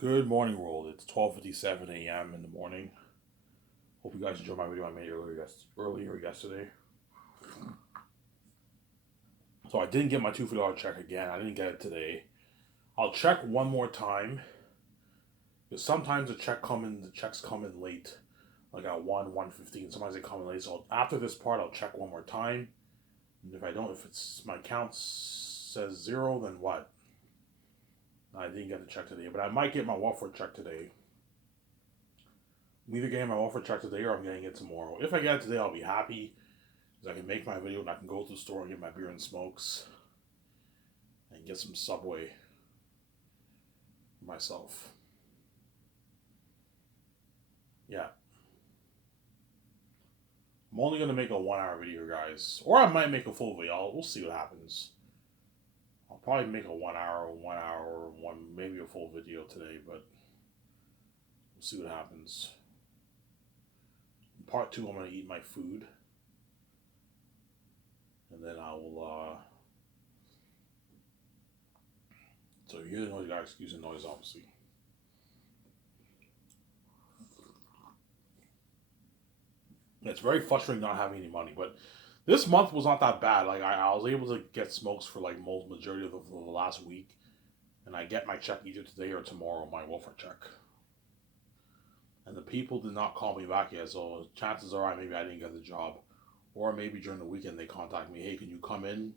Good morning, world. It's 12:57 a.m. in the morning. Hope you guys enjoyed my video I made earlier yesterday. So I didn't get my $2 check again. I didn't get it today. I'll check one more time because sometimes the checks come in late, like at 1:15. Sometimes they come in late. So after this part, I'll check one more time. And if it's my account says zero, then what? I didn't get the check today, but I might get my welfare check today. I'm either getting my welfare check today or I'm getting it tomorrow. If I get it today, I'll be happy because I can make my video and I can go to the store and get my beer and smokes and get some Subway for myself. Yeah. I'm only going to make a 1 hour video, guys. Or I might make a full video. We'll see what happens. I'll probably make a 1 hour, maybe a full video today, but we'll see what happens. In part two, I'm going to eat my food. And then I will, so you hear the noise, you gotta excuse the noise, obviously. It's very frustrating not having any money, but this month was not that bad. Like I was able to get smokes for like most majority of the last week, and I get my check either today or tomorrow, my welfare check. And the people did not call me back yet, so chances are maybe I didn't get the job, or maybe during the weekend they contact me. Hey, can you come in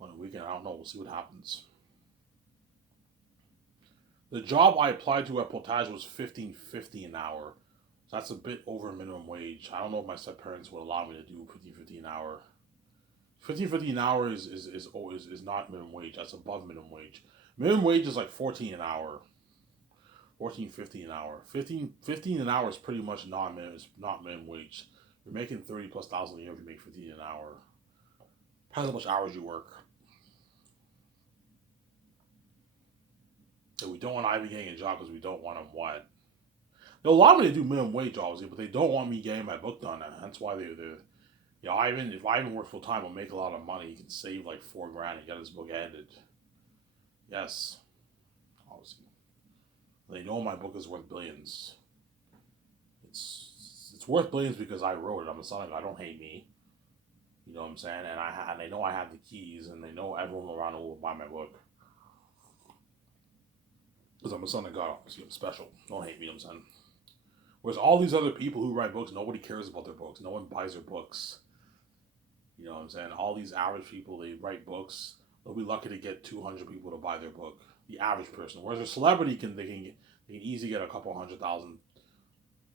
on the weekend? I don't know. We'll see what happens. The job I applied to at Potage was $15.50 an hour. So that's a bit over minimum wage. I don't know if my step parents would allow me to do $15.50 an hour. $15.50 an hour is not minimum wage. That's above minimum wage. Minimum wage is like 14 an hour. 14.50 an hour. 15 an hour is pretty much not minimum wage. You're making 30 plus thousand a year if you make 15 an hour. Depends how much hours you work. So we don't want Ivan getting a job because we don't want him what? They'll allow me to do minimum wage, obviously, but they don't want me getting my book done. That's why Ivan, if Ivan works full time, he'll make a lot of money. He can save like $4,000 and get his book edited. Yes, obviously. They know my book is worth billions. It's worth billions because I wrote it. I'm a son of God. Don't hate me. You know what I'm saying? And they know I have the keys, and they know everyone around the world will buy my book. Because I'm a son of God, obviously. I'm special. Don't hate me, you know what I'm saying? Whereas all these other people who write books, nobody cares about their books. No one buys their books. You know what I'm saying? All these average people, they write books. They'll be lucky to get 200 people to buy their book. The average person. Whereas a celebrity they can easily get a couple 100,000,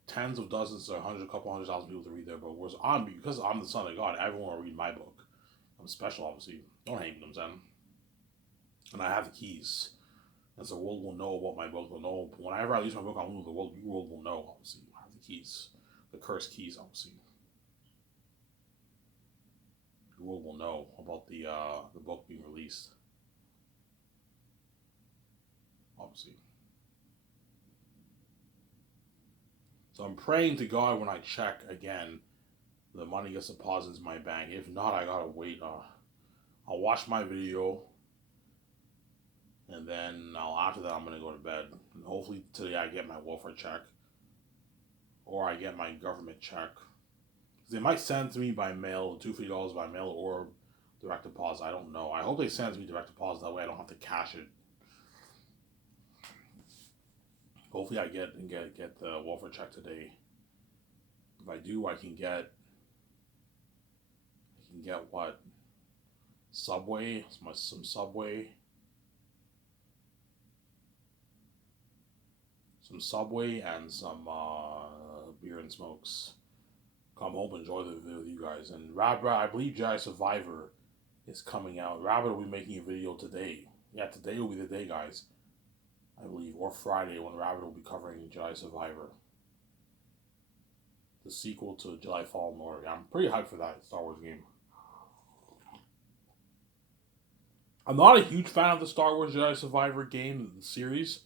tens of dozens or couple 100,000 people to read their book. Whereas because I'm the son of God, everyone will read my book. I'm special, obviously. Don't hate me, you know what I'm saying? And I have the keys. And so the world will know about my book. They'll know whenever I release my book on Lulu, the world will know, obviously. I have the keys. The cursed keys, obviously. The world will know about the book being released. Obviously. So I'm praying to God when I check again, the money gets deposited into my bank. If not, I gotta wait. I'll watch my video, and then after that I'm gonna go to bed. And hopefully today I get my welfare check, or I get my government check. They might send it to me by mail, $250 by mail, or direct deposit. I don't know. I hope they send it to me direct deposit. That way I don't have to cash it. Hopefully I get the welfare check today. If I do, I can get what? Subway, some Subway. Some Subway and some beer and smokes. Come home, enjoy the video with you guys. And I believe Jedi Survivor is coming out. Rabbit will be making a video today. Yeah, today will be the day, guys. I believe, or Friday when Rabbit will be covering Jedi Survivor, the sequel to Jedi Fallen Order. I'm pretty hyped for that Star Wars game. I'm not a huge fan of the Star Wars Jedi Survivor game series.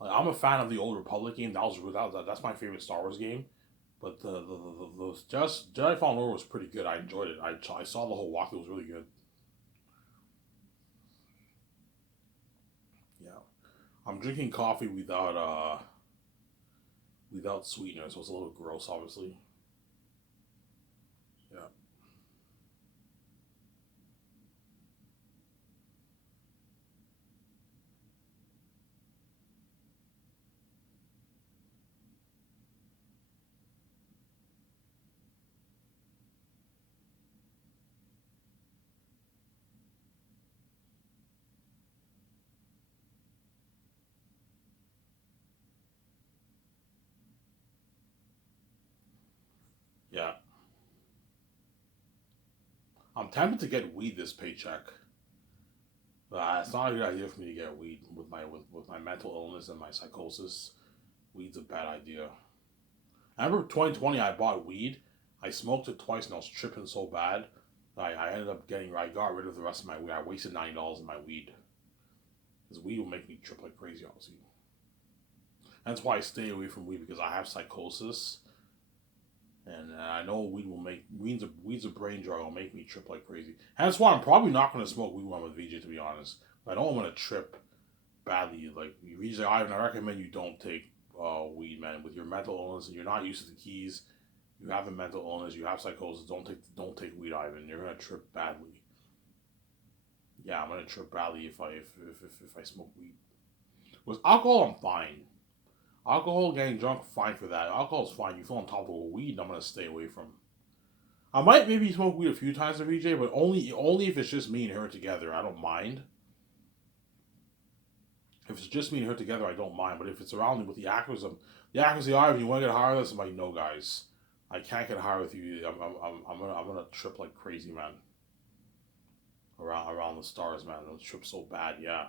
Like, I'm a fan of the Old Republic game. That's my favorite Star Wars game. But the Jedi Fallen Order was pretty good. I enjoyed it. I saw the whole walkthrough. It was really good. Yeah. I'm drinking coffee without sweetener, so it's a little gross, obviously. Yeah, yeah. I'm tempted to get weed this paycheck. But it's not a good idea for me to get weed with my mental illness and my psychosis. Weed's a bad idea. I remember 2020, I bought weed. I smoked it twice and I was tripping so bad that I ended up I got rid of the rest of my weed. I wasted $90 in my weed. Because weed will make me trip like crazy, obviously. That's why I stay away from weed because I have psychosis. And I know weed's a brain drug. It'll make me trip like crazy. And that's why I'm probably not going to smoke weed when I'm with VJ, to be honest. I don't want to trip badly. Like, VJ's like, Ivan, I recommend you don't take weed, man. With your mental illness and you're not used to the keys, you have a mental illness, you have psychosis. Don't take weed, Ivan. You're gonna trip badly. Yeah, I'm gonna trip badly if I smoke weed. With alcohol, I'm fine. Alcohol, getting drunk, fine for that. Alcohol's fine. You feel on top of weed, I'm gonna stay away from. I might maybe smoke weed a few times with VJ, but only if it's just me and her together. I don't mind. If it's just me and her together, I don't mind. But if it's around me with the actors, the if you want to get higher with us, I'm like, no, guys, I can't get higher with you. I'm gonna trip like crazy, man. Around the stars, man. Those trip so bad, yeah.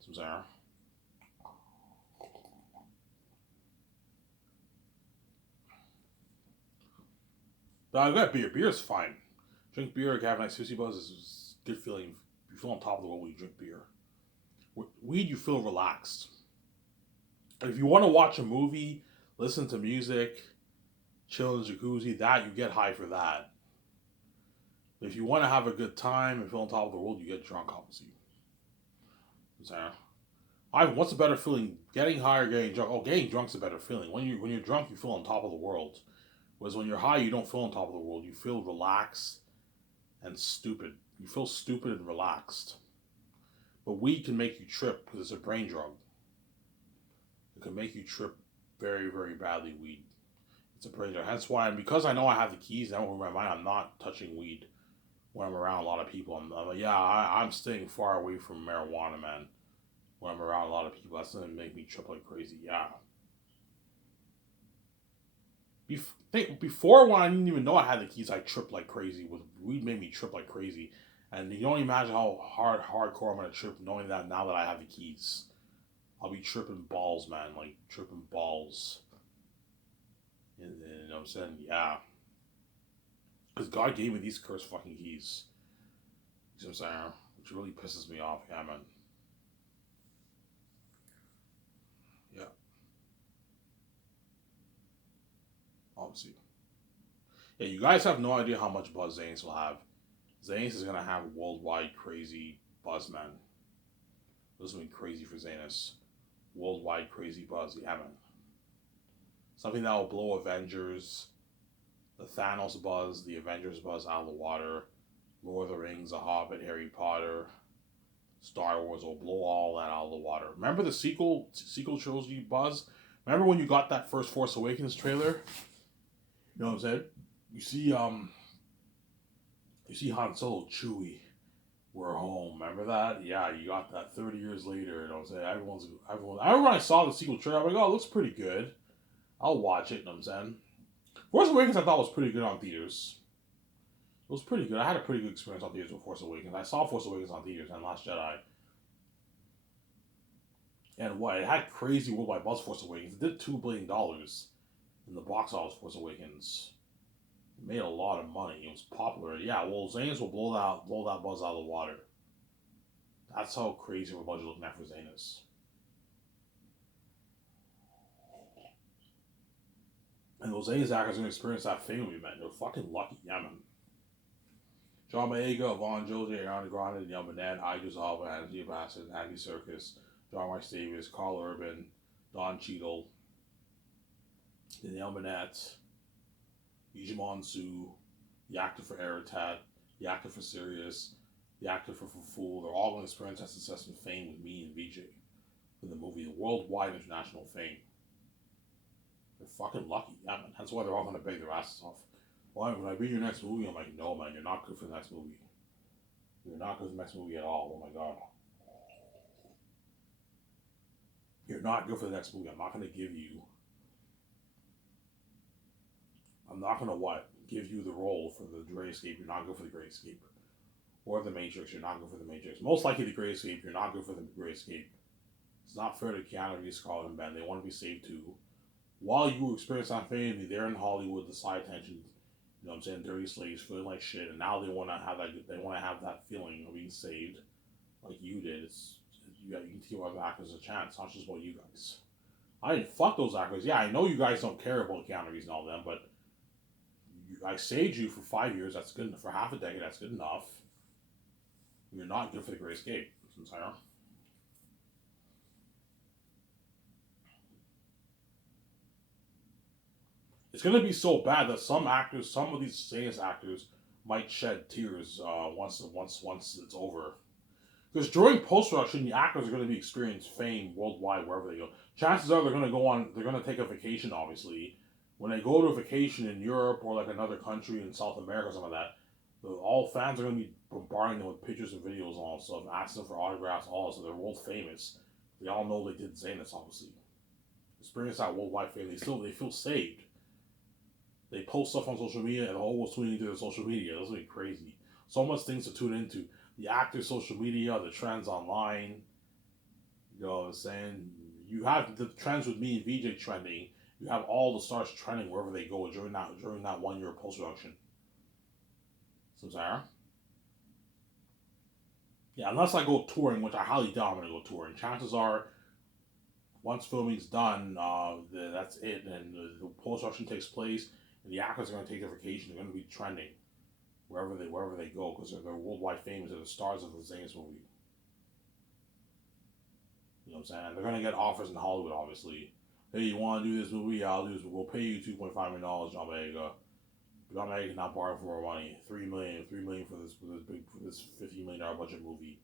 So I'm saying. But I got beer. Beer is fine. Drink beer, have a nice sissy buzz is a good feeling. You feel on top of the world when you drink beer. With weed, you feel relaxed. If you want to watch a movie, listen to music, chill in the jacuzzi, that you get high for that. If you want to have a good time and feel on top of the world, you get drunk, obviously. So, what's a better feeling? Getting high or getting drunk? Oh, getting drunk's a better feeling. When you're drunk, you feel on top of the world. Whereas when you're high, you don't feel on top of the world. You feel relaxed and stupid. You feel stupid and relaxed. But weed can make you trip because it's a brain drug. It can make you trip very, very badly. Weed. It's a brain drug. That's why, because I know I have the keys now in my mind, I'm not touching weed when I'm around a lot of people. I'm like, yeah, I'm staying far away from marijuana, man. When I'm around a lot of people, that's gonna make me trip like crazy. Yeah. Before, when I didn't even know I had the keys, I tripped like crazy. With weed, made me trip like crazy, and you don't imagine how hardcore I'm gonna trip knowing that now that I have the keys. I'll be tripping balls, man, like tripping balls. And you know what I'm saying? Yeah, because God gave me these cursed fucking keys. You know what I'm saying? Which really pisses me off. Yeah, man. Yeah, obviously. Yeah, you guys have no idea how much buzz Zanes will have. Zanes is gonna have worldwide crazy buzz, man. This is gonna be crazy for Zanus. Worldwide crazy buzz. Yeah, man. Something that will blow Avengers, the Thanos buzz, the Avengers buzz out of the water. Lord of the Rings, The Hobbit, Harry Potter, Star Wars will blow all that out of the water. Remember the sequel trilogy buzz? Remember when you got that first Force Awakens trailer? You know what I'm saying? You see you see Han Solo, Chewie, we're home. Remember that? Yeah, you got that 30 years later. You know what I'm saying? Everyone. I remember when I saw the sequel trailer, I'm like, oh, it looks pretty good. I'll watch it. You know what I'm saying? Force Awakens I thought was pretty good on theaters. It was pretty good. I had a pretty good experience on theaters with Force Awakens. I saw Force Awakens on theaters and Last Jedi. And what? It had crazy worldwide buzz. Force Awakens. It did $2 billion in the box office. Force Awakens. It made a lot of money. It was popular. Yeah. Well, Zanus will blow that buzz out of the water. That's how crazy of a budget looking at for Zanus. And those Zanus actors are gonna experience that fame we met. They're fucking lucky. Yeah, man. John Boyega, Vaughn José, Ariana Grande, Neil Burnett, Idris Elba, Angie Bassett, Andy Serkis, John Rice Davis, Carl Urban, Don Cheadle, Danielle Minette, Ijamon Su, the actor for Aratat, the actor for Sirius, the actor for Fool. They're all going to experience that success and fame with me and VJ for the movie, the worldwide international fame. They're fucking lucky, yeah, man. That's why they're all going to beg their asses off. Why, when I read your next movie, I'm like, no, man, you're not good for the next movie. You're not good for the next movie at all. Oh my god. You're not good for the next movie. I'm not going to give you. I'm not going to what? Give you the role for the Great Escape. You're not good for the Great Escape. Or the Matrix. You're not good for the Matrix. Most likely the Great Escape. You're not good for the Great Escape. It's not fair to Keanu Reeves, Scarlett, and Ben. They want to be saved too. While you experience that fame, they're in Hollywood, the side tension. You know what I'm saying? Dirty slaves, feeling like shit, and now they want to have that. They want to have that feeling of being saved, like you did. You can give other actors a chance, not just about you guys. I didn't fuck those actors. Yeah, I know you guys don't care about Keanu Reeves and all them, but I saved you for 5 years. That's good enough. For half a decade, that's good enough. You're not good for the Great Escape, Sarah. It's gonna be so bad that some actors, some of these famous actors, might shed tears once it's over. Because during post production, the actors are going to be experiencing fame worldwide wherever they go. Chances are they're going to go on. They're going to take a vacation. Obviously, when they go to a vacation in Europe or like another country in South America or something like that, all fans are going to be bombarding them with pictures and videos and all stuff, asking them for autographs, all so they're world famous. They all know they did Zanus, obviously. Experience that worldwide fame. They feel saved. They post stuff on social media and the whole world's tuning into their social media. That's really crazy. So much things to tune into. The actors' social media, the trends online. You know what I'm saying? You have the trends with me and VJ trending. You have all the stars trending wherever they go during that 1 year post production. So Sarah? Yeah, unless I go touring, which I highly doubt I'm gonna go touring. Chances are, once filming's done, that's it, and the post production takes place, and the actors are gonna take their vacation. They're gonna be trending wherever they go, because they're worldwide famous. They're the stars of the Zanus movie. You know what I'm saying? They're gonna get offers in Hollywood, obviously. Hey, you want to do this movie? Yeah, I'll do this. We'll pay you $2.5 million, John Boyega. John Boyega cannot borrow for more money. $3 million for this $50 million budget movie.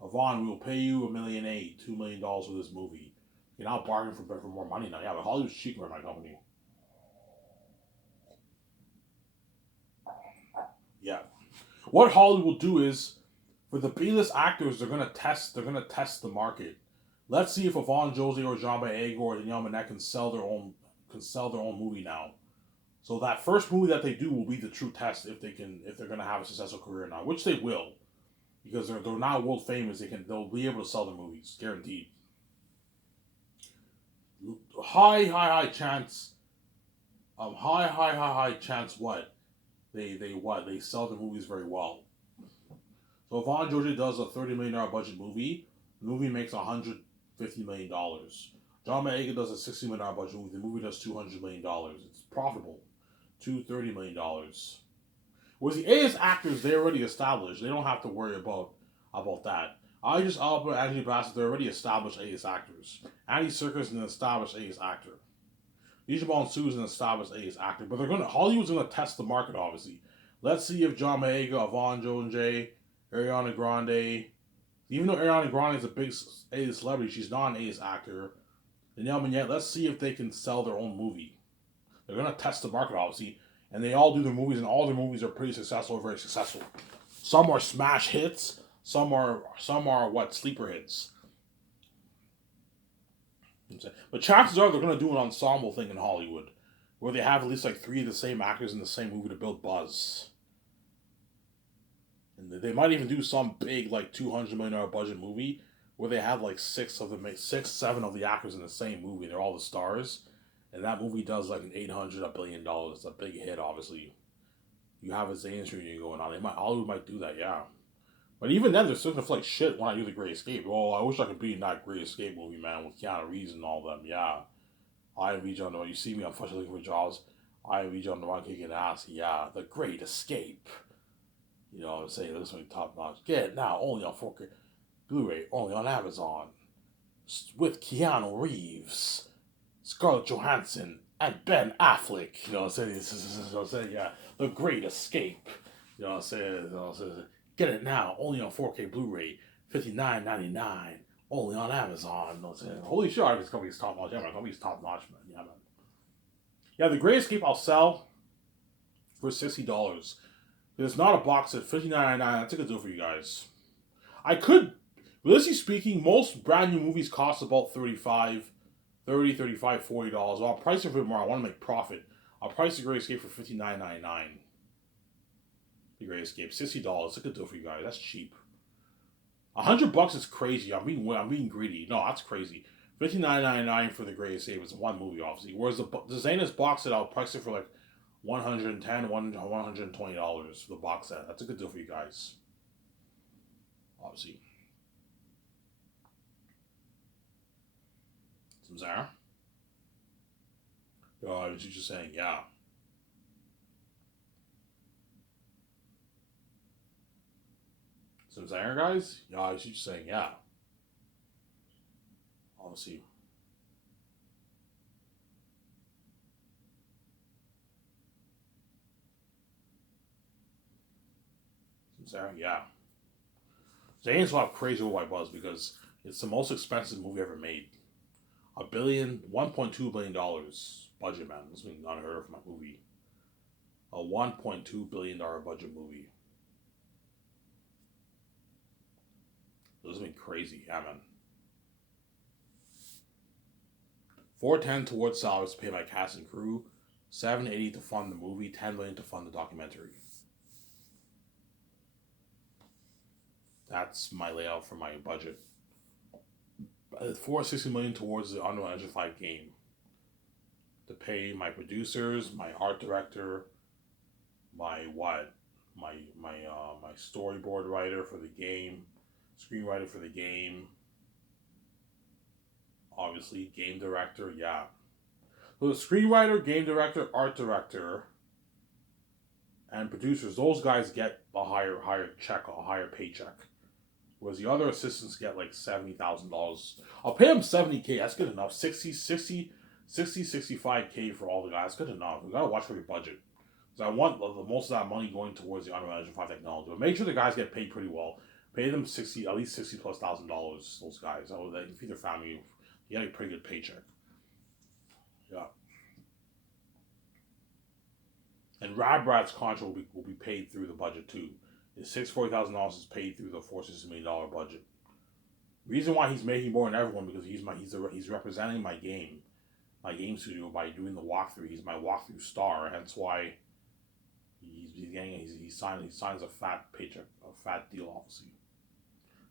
Avon, we will pay you $1.8 million, $2 million for this movie. You're not bargaining for more money now. Yeah, but Hollywood's cheaper in my company. Yeah. What Hollywood will do is, for the B-list actors, they're gonna test the market. Let's see if Yvonne Josie or John Boyega or Danielle Minette can sell their own movie now. So that first movie that they do will be the true test if they're gonna have a successful career now, which they will, because they're now world famous. They'll be able to sell their movies, guaranteed. High chance. High chance. What? They sell the movies very well. So if Yvonne Georgia does a $30 million budget movie, the movie makes $150 million. John Boyega does a $60 million budget movie, the movie does $200 million. It's profitable. $230 million. Whereas the A-list actors, they're already established. They don't have to worry about that. Idris Elba, Angela Bassett, they're already established A-list actors. Andy Serkis is an established A-list actor. Ijamon Su is an established A-list actor. But Hollywood's gonna test the market, obviously. Let's see if John Boyega, Yvonne Jones, Ariana Grande, even though Ariana Grande is a big A-list celebrity, she's not an A-list actor. Danielle Minette, let's see if they can sell their own movie. They're gonna test the market, obviously, and they all do their movies, and all their movies are pretty successful or very successful. Some are smash hits, some are sleeper hits. But chances are they're gonna do an ensemble thing in Hollywood, where they have at least like 3 of the same actors in the same movie to build buzz. And they might even do some big like $200 million budget movie where they have like 7 of the actors in the same movie. They're all the stars. And that movie does like an $800 billion. It's a big hit, obviously. You have a Zanus reunion going on. Hollywood might do that, yeah. But even then, they're still gonna feel like shit when I do the Great Escape. Oh, I wish I could be in that Great Escape movie, man, with Keanu Reeves and all them. Yeah, I and VJ on the run. You see me, I'm fucking looking for jobs. I and VJ on the run, kicking ass. Yeah, the Great Escape. You know what I'm saying? This one top notch. Get it now, only on 4K. Blu-ray only on Amazon with Keanu Reeves, Scarlett Johansson, and Ben Affleck. You know what I'm saying? Yeah, The Great Escape. You know what I'm saying? Get it now, only on 4K Blu-ray, $59.99, only on Amazon. You know what I'm saying? Holy shit, this company's top notch. Yeah, man, company's top notch, man. Yeah, man. Yeah, The Great Escape I'll sell for $60. It's not a box at $59.99. That's a good deal for you guys. I could, realistically speaking, most brand new movies cost about $35, $40. Well, I'll price it for more. I want to make profit. I'll price The Great Escape for $59.99. The Great Escape, $60. That's a good deal for you guys. That's cheap. $100 is crazy. I'm being greedy. No, that's crazy. $59.99 for The Great Escape. It's one movie, obviously. Whereas the Zanus box set, I'll price it for like $110, $120 for the box set. That's a good deal for you guys. Obviously. Some Zara? I was just saying, yeah. Some Zara, guys? Yeah, I was just saying, yeah. Obviously. Some Zara, yeah. Zane's will have crazy worldwide buzz because it's the most expensive movie ever made. $1.2 billion budget, man. This is unheard of for my movie. A $1.2 billion budget movie. This has been crazy, yeah, man. $410 towards salaries to pay my cast and crew, $780 to fund the movie, $10 million to fund the documentary. That's my layout for my budget. $460 million towards the Unreal Engine 5 game to pay my producers, my art director, my storyboard writer for the game, screenwriter for the game, obviously game director, yeah. So the screenwriter, game director, art director, and producers, those guys get a higher check, a higher paycheck. Whereas the other assistants get like $70,000. I'll pay them $70K. That's good enough. 65K for all the guys. That's good enough. We gotta watch for your budget. Because I want the most of that money going towards the Unreal Engine 5 technology. But make sure the guys get paid pretty well. Pay them at least $60,000+. Those guys. So they can feed their family. You get a pretty good paycheck. Yeah. And Radbrat's contract will be paid through the budget too. His $40,000 is paid through the $460 million budget. Reason why he's making more than everyone because he's representing my game studio by doing the walkthrough. He's my walkthrough star, hence why he signs a fat paycheck, a fat deal, obviously.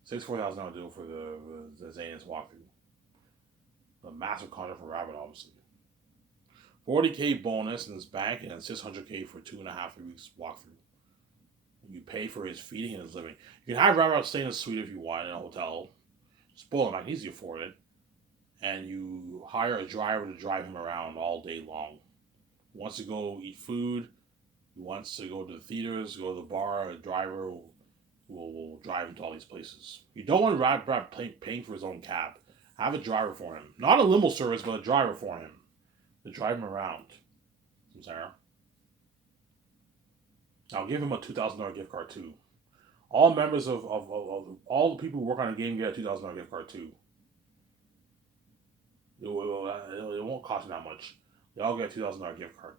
$40,000 deal for the Zanus walkthrough. The massive contract for Rabbit, obviously. $40K bonus in his bank and then $600K for 2.5 weeks walkthrough. You pay for his feeding and his living. You can have Rabbit stay in a suite if you want in a hotel. Spoil him, I can easily afford it. And you hire a driver to drive him around all day long. He wants to go eat food. He wants to go to the theaters, go to the bar. A driver will drive him to all these places. You don't want Rabbit paying for his own cab. Have a driver for him. Not a limo service, but a driver for him. To drive him around. Sarah. I'll give him a $2,000 gift card too. All members of all the people who work on a game get a $2,000 gift card too. It won't cost them that much. They all get a $2,000 gift card.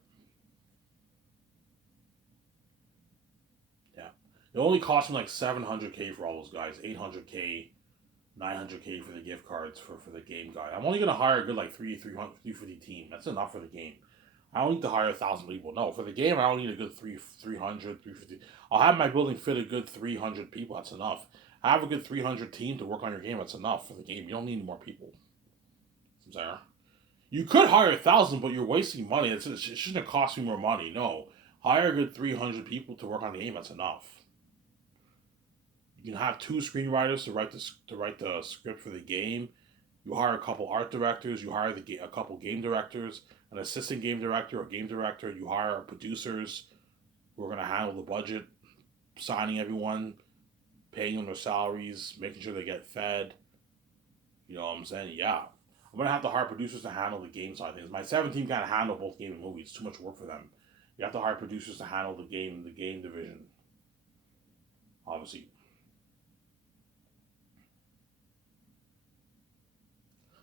Yeah. It only cost them like $700K for all those guys. $800K, $900K for the gift cards for the game guy. I'm only going to hire a good like 350 team. That's enough for the game. I don't need to hire 1,000 people. No, for the game, I don't need a good 300, 350. I'll have my building fit a good 300 people. That's enough. I have a good 300 team to work on your game. That's enough for the game. You don't need more people. Sarah. You could hire 1,000, but you're wasting money. It shouldn't cost me more money. No. Hire a good 300 people to work on the game. That's enough. You can have 2 screenwriters to write the script for the game. You hire a couple art directors. You hire a couple game directors. An assistant game director or game director. You hire producers who are going to handle the budget, signing everyone, paying them their salaries, making sure they get fed. You know what I'm saying? Yeah. I'm gonna have to hire producers to handle the game side of things. My 17 can't handle both game and movie. It's too much work for them. You have to hire producers to handle the game division. Obviously.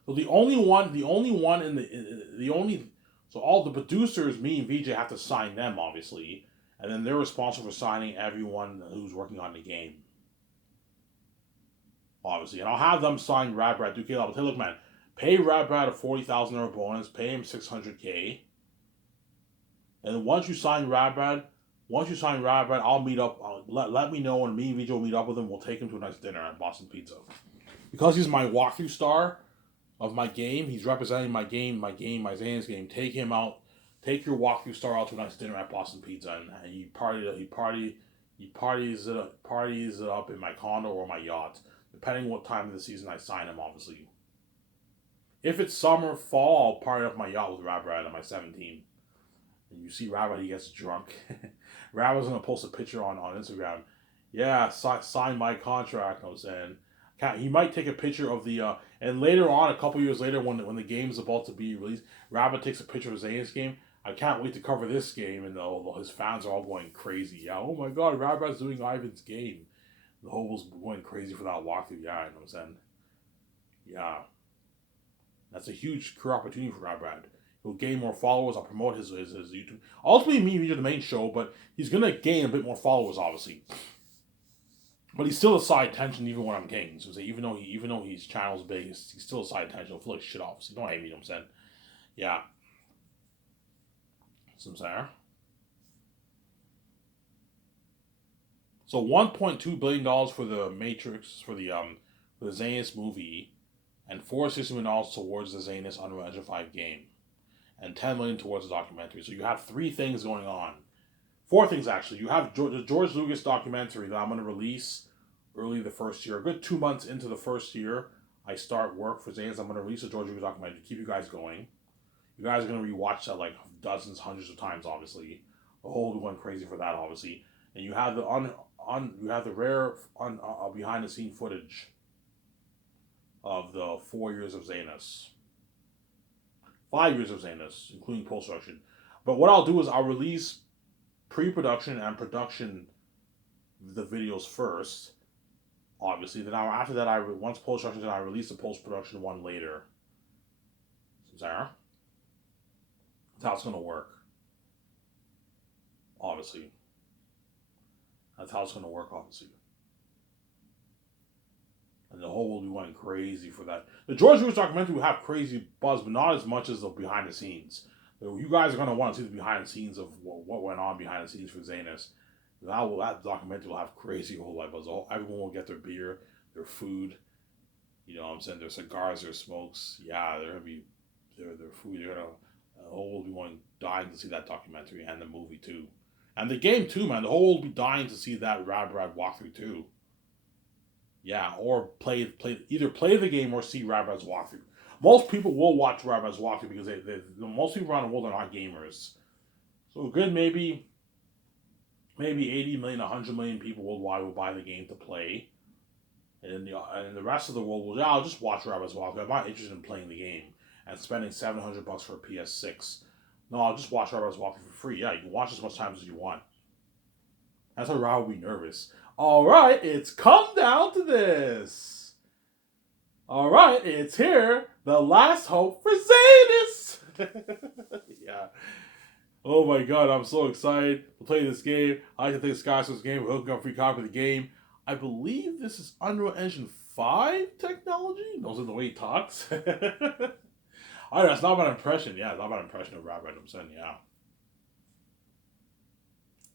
So the only one the only, so all the producers, me and VJ have to sign them obviously, and then they're responsible for signing everyone who's working on the game. Obviously, and I'll have them sign Rad Brad 2K. I'll tell you, look, man, pay Rad Brad a $40,000 bonus, pay him 600K, and once you sign Rad Brad, I'll meet up. Let me know, and me and VJ will meet up with him. We'll take him to a nice dinner at Boston Pizza, because he's my walkthrough star of my game. He's representing my Zan's game. Take him out. Take your walkthrough star out to a nice dinner at Boston Pizza, and he parties it up in my condo or my yacht, depending what time of the season I sign him. Obviously, if it's summer, fall, I'll party up my yacht with Rabrad on my 17. And you see Rabrad, he gets drunk. Rabrad's gonna post a picture on Instagram. Yeah, sign my contract. I was saying. He might take a picture of the and later on, a couple years later, when the game's about to be released, Rabbit takes a picture of Zane's game. I can't wait to cover this game, and his fans are all going crazy. Yeah, oh my God, Rabbit's doing Ivan's game. The whole was going crazy for that walkthrough. Yeah, you know what I'm saying? Yeah, that's a huge career opportunity for Rabbit. He'll gain more followers. I'll promote his YouTube. Ultimately, me and the main show, but he's gonna gain a bit more followers, obviously. But he's still a side tension even when I'm king. So even though his channel's big, he's still a side tension. He'll feel like shit off. So don't hate me, you know what I'm saying? Yeah. So I'm saying. So $1.2 billion for the Matrix for the Zanus movie, and $460 million towards the Zanus Unreal Engine 5 game, and $10 million towards the documentary. So you have three things going on. Four things actually. You have the George Lucas documentary that I'm going to release early the first year. A good 2 months into the first year, I start work for Zanus. I'm going to release a George Lucas documentary to keep you guys going. You guys are going to rewatch that like dozens, hundreds of times, obviously. The whole went crazy for that, obviously. And you have the rare behind the scene footage of the 4 years of Zanus. 5 years of Zanus, including post-production. But what I'll do is I'll release pre-production and production the videos first, obviously. Then after that, once post-production, then I release the post-production one later. Sarah? That's how it's going to work. Obviously. That's how it's going to work, obviously. And the whole will be going crazy for that. The George Lucas documentary will have crazy buzz, but not as much as the behind the scenes. So you guys are going to want to see the behind the scenes of what went on behind the scenes for Zanus. That documentary will have crazy whole life buzz. Everyone will get their beer, their food. You know what I'm saying? Their cigars, their smokes. Yeah, they're going to be their food. They're going to, the whole will be dying to see that documentary and the movie too. And the game too, man. The whole will be dying to see that Rad walkthrough too. Yeah, or either play the game or see Rabrad's walkthrough. Most people will watch Rabrad's walkthrough because most people around the world are not gamers. So good, maybe 80 million, 100 million people worldwide will buy the game to play. And the rest of the world will, I'll just watch Rabrad's walkthrough. I'm not interested in playing the game and spending $700 for a PS6. No, I'll just watch Rabrad's walkthrough for free. Yeah, you can watch as much time as you want. That's how Rad will be nervous. Alright, it's come down to this. Alright, it's here. The last hope for Zanus. Yeah. Oh my God, I'm so excited to play this game. I like to thank Skyson's game for hooking up free copy of the game. I believe this is Unreal Engine 5 technology. Those are the way he talks. Alright, that's not about impression. Yeah, it's not about impression of Rad Red. I'm saying, yeah.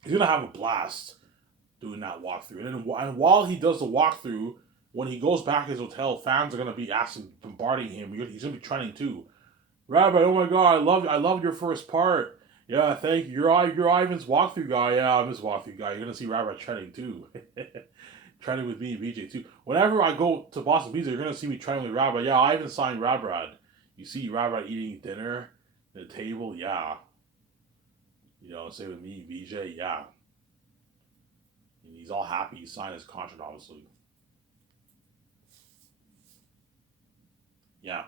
He's gonna have a blast doing that walkthrough. And while he does the walkthrough, when he goes back to his hotel, fans are gonna be bombarding him. He's gonna be trending too. Rabbi, oh my God, I love your first part. Yeah, thank you. You're Ivan's walkthrough guy. Yeah, I'm his walkthrough guy. You're gonna see Rabbi trending too. Trending with me and VJ too. Whenever I go to Boston Pizza, you're gonna see me trending with Rabbi. Yeah, Ivan signed Rabrad. You see Rabrad eating dinner at the table. Yeah. You know, say with me, VJ. Yeah. And he's all happy. He signed his contract, obviously. Yeah.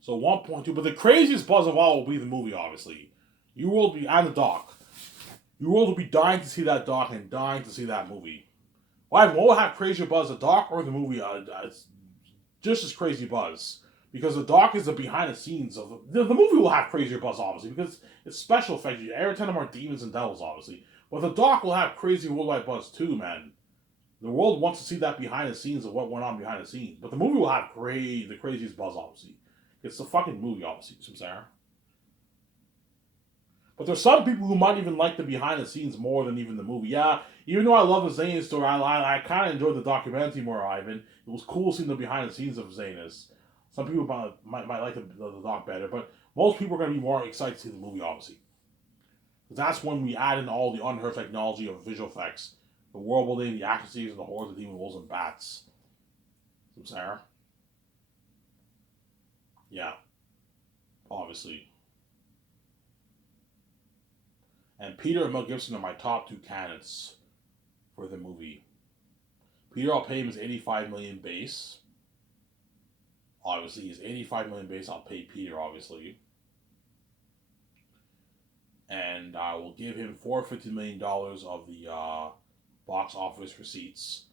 So 1.2, but the craziest buzz of all will be the movie, obviously. You will be, and the doc. You will be dying to see that doc and dying to see that movie. What will have crazier buzz, the doc or the movie? It's just as crazy buzz. Because the doc is the behind the scenes of the movie will have crazier buzz, obviously, because it's special effects. Every time are demons and devils, obviously. But the doc will have crazy worldwide buzz too, man. The world wants to see that behind the scenes of what went on behind the scenes. But the movie will have the craziest buzz, obviously. It's the fucking movie, obviously, you know what I'm saying? But there's some people who might even like the behind the scenes more than even the movie. Yeah, even though I love the Zayn story, I kind of enjoyed the documentary more, Ivan. It was cool seeing the behind the scenes of Zaynus. Some people might like the doc better, but most people are going to be more excited to see the movie, obviously. Because that's when we add in all the unheard technology of visual effects, the world building, the action scenes, and the horrors of demon wolves and bats. You know what I'm saying? Yeah, obviously. And Peter and Mel Gibson are my top two candidates for the movie. Peter, I'll pay him his 85 million base. Obviously, he's 85 million base. I'll pay Peter, obviously, and I will give him $450 million of the box office receipts.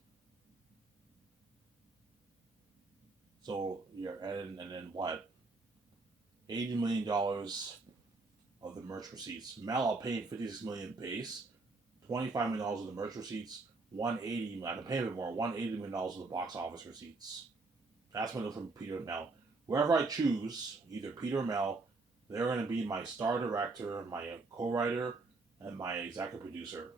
So yeah, and then what? $80 million of the merch receipts. Mel, I'll pay him 56 million base, $25 million of the merch receipts, 180. I can pay him more. $180 million of the box office receipts. That's what I know from Peter and Mel. Wherever I choose, either Peter or Mel, they're going to be my star director, my co-writer, and my executive producer.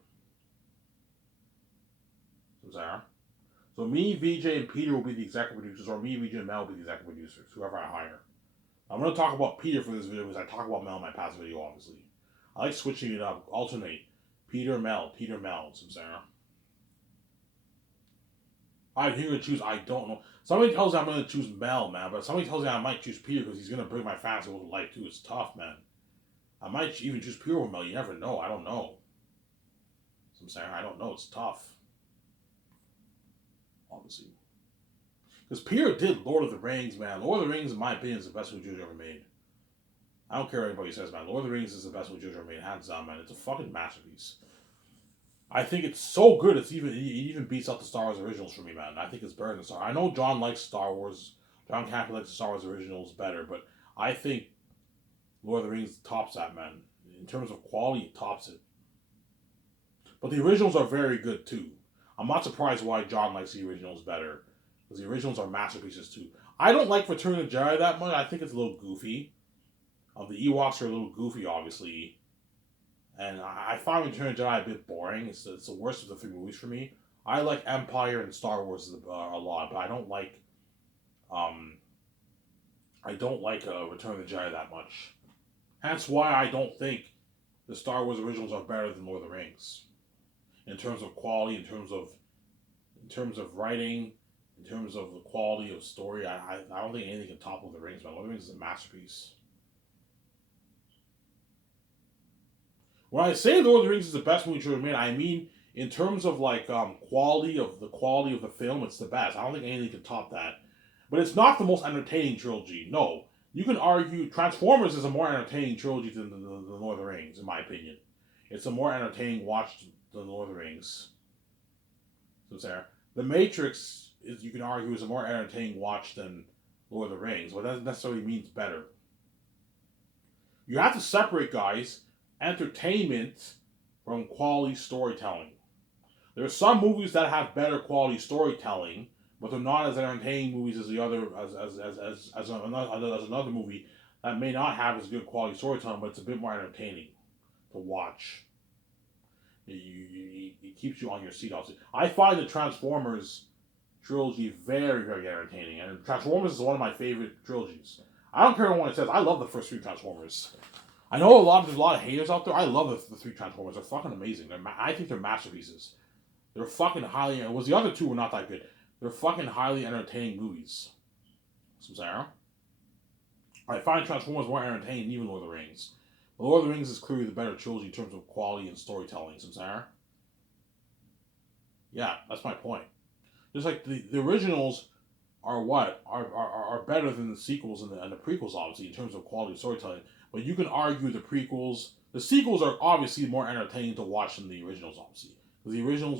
So me, VJ, and Peter will be the executive producers, or me, VJ, and Mel will be the executive producers, whoever I hire. I'm going to talk about Peter for this video because I talk about Mel in my past video, obviously. I like switching it up, alternate. Peter, Mel, Sarah. I'm here to choose, I don't know. Somebody tells me I'm going to choose Mel, man, but somebody tells me I might choose Peter because he's going to bring my fans to life, too. It's tough, man. I might even choose Peter or Mel. You never know. I don't know. So I'm saying I don't know. It's tough. Obviously. Because Peter did Lord of the Rings, man. Lord of the Rings, in my opinion, is the best movie George ever made. I don't care what anybody says, man. Lord of the Rings is the best movie George ever made. Hands down, man. It's a fucking masterpiece. I think it's so good. It even beats out the Star Wars originals for me, man. I think it's better than Star Wars. I know John likes Star Wars. John Campbell likes the Star Wars originals better, but I think Lord of the Rings tops that, man. In terms of quality, it tops it. But the originals are very good, too. I'm not surprised why John likes the originals better. Because the originals are masterpieces, too. I don't like Return of the Jedi that much. I think it's a little goofy. The Ewoks are a little goofy, obviously. And I find Return of the Jedi a bit boring. It's the worst of the three movies for me. I like Empire and Star Wars a lot, but I don't like Return of the Jedi that much. Hence why I don't think the Star Wars originals are better than Lord of the Rings. In terms of quality, in terms of writing, in terms of the quality of story, I don't think anything can top Lord of the Rings, man. Lord of the Rings is a masterpiece. When I say Lord of the Rings is the best movie ever made, I mean in terms of quality of the film, it's the best. I don't think anything can top that. But it's not the most entertaining trilogy. No, you can argue Transformers is a more entertaining trilogy than the Lord of the Rings, in my opinion. It's a more entertaining watch than the Lord of the Rings. So Sarah, The Matrix is, you can argue, is a more entertaining watch than Lord of the Rings, but that doesn't necessarily means better. You have to separate, guys, entertainment from quality storytelling. There are some movies that have better quality storytelling, but they're not as entertaining movies as the other as another movie that may not have as good quality storytelling, but it's a bit more entertaining to watch. It keeps you on your seat. Also, I find the Transformers trilogy very, very entertaining, and Transformers is one of my favorite trilogies. I don't care what it says. I love the first three Transformers. I know there's a lot of haters out there. I love the three Transformers. They're fucking amazing. I think they're masterpieces. They're fucking highly. It was the other two were not that good. They're fucking highly entertaining movies. So Sarah, I find Transformers more entertaining than even Lord of the Rings. But Lord of the Rings is clearly the better trilogy in terms of quality and storytelling. So Sarah. Yeah, that's my point. Just like the originals are what are better than the sequels and the prequels, obviously in terms of quality of storytelling. But you can argue the sequels are obviously more entertaining to watch than the originals, obviously. Because the originals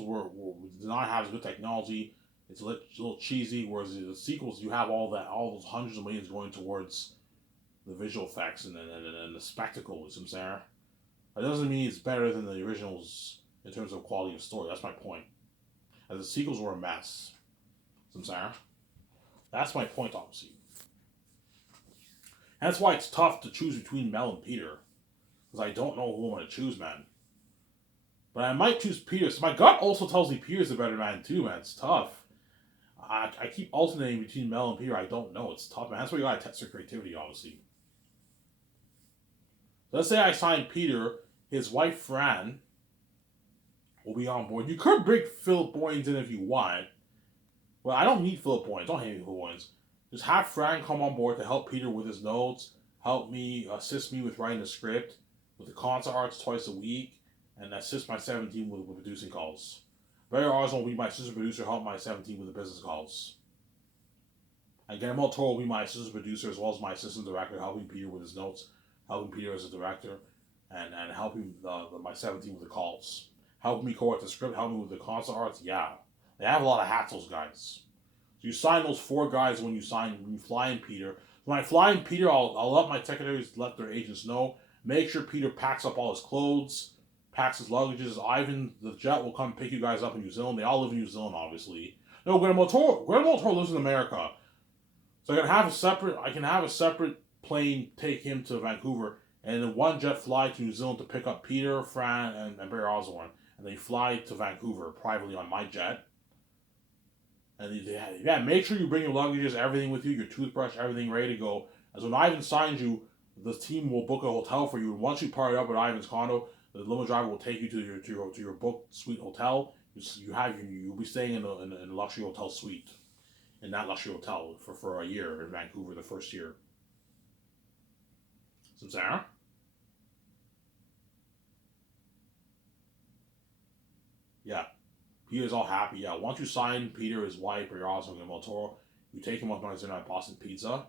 did not have as good technology. It's a little cheesy, whereas the sequels you have all those hundreds of millions going towards the visual effects and the spectacle. You know what I'm saying? That doesn't mean it's better than the originals in terms of quality of story. That's my point. And the sequels were a mess. You know what I'm saying? That's my point, obviously. And that's why it's tough to choose between Mel and Peter. Because I don't know who I'm going to choose, man. But I might choose Peter. So my gut also tells me Peter's a better man, too, man. It's tough. I keep alternating between Mel and Peter. I don't know. It's tough, man. That's why you got to test your creativity, obviously. Let's say I sign Peter. His wife, Fran, will be on board. You could bring Philip Boyens in if you want. Well, I don't need Philip Boyens. Don't hate me, Philip Boyens. Just have Fran come on board to help Peter with his notes, help me, assist me with writing the script, with the concert arts twice a week, and assist my 17 with producing calls. Barry Oswald will be my assistant producer, help my 17 with the business calls. And Guillermo Toro will be my assistant producer as well as my assistant director, helping Peter with his notes, helping Peter as a director, and helping my 17 with the calls. Helping me co-write the script, helping me with the concert arts, yeah. They have a lot of hats, those guys. So you sign those four guys when you fly in Peter. When I fly in Peter, I'll let my secretaries let their agents know. Make sure Peter packs up all his clothes, packs his luggages. Ivan, the jet, will come pick you guys up in New Zealand. They all live in New Zealand, obviously. No, Guillermo Toro lives in America. So I can have a separate plane take him to Vancouver, and then one jet fly to New Zealand to pick up Peter, Fran, and Barry Osborne. And they fly to Vancouver privately on my jet. And yeah, make sure you bring your luggages, everything with you, your toothbrush, everything ready to go. As when Ivan signs you, the team will book a hotel for you. And once you party up at Ivan's condo, the limo driver will take you to your booked suite hotel. You'll be staying in a luxury hotel suite in that luxury hotel for a year in Vancouver, the first year. So Sarah, yeah, Peter's all happy. Yeah, once you sign Peter, his wife, or your also going to Toro, you take him up on dinner at Boston Pizza,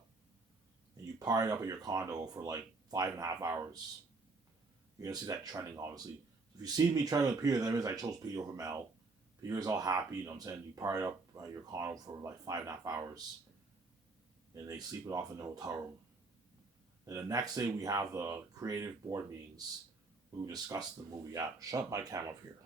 and you party up at your condo for like 5.5 hours. You're gonna see that trending, obviously. If you see me trending with Peter, that means I chose Peter over Mel. Peter's all happy, you know what I'm saying? You party up at your condo for like 5.5 hours, and they sleep it off in the hotel room. And the next day we have the creative board meetings. We discuss the movie. Yeah, shut my camera up here.